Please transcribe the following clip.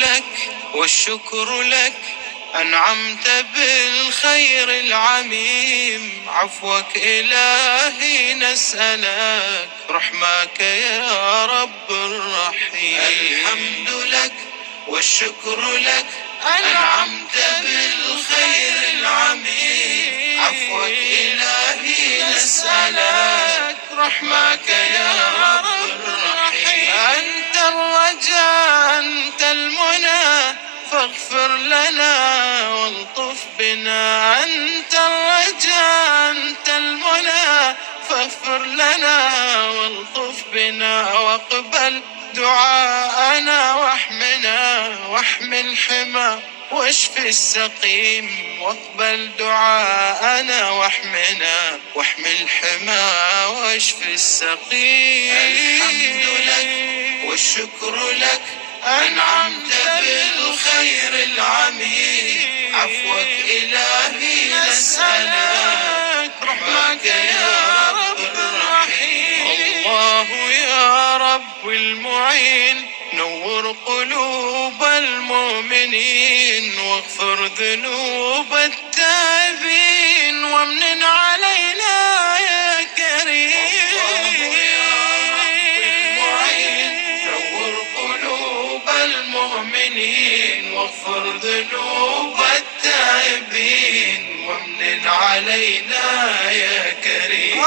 لك والشكر لك، أنعمت بالخير العميم. عفوك إلهي نسألك، رحمك يا رب الرحيم. الحمد لك والشكر لك، أنعمت بالخير العميم. عفوك إلهي نسألك، رحمك يا رب الرحيم. أنت الرجاء أنت المنى، فاغفر لنا والطف بنا. أنت الرجاء أنت المنى، فاغفر لنا والطف بنا. واقبل دعاءنا واحمنا، واحمي الحمى واشف السقيم. واقبل دعاءنا واحمنا، واحمي الحمى واشف السقيم. الحمد لك والشكر لك، أنعمت بالخير العميم. عفوك إلهي نسألك، رحمك يا رب الرحيم. الله يا رب المعين، نور قلوب المؤمنين، واغفر ذنوب التائبين، وامنن علينا يا كريم. الله يا رب المعين، نور قلوب المؤمنين، واغفر ذنوب التائبين، وامنن علينا يا كريم.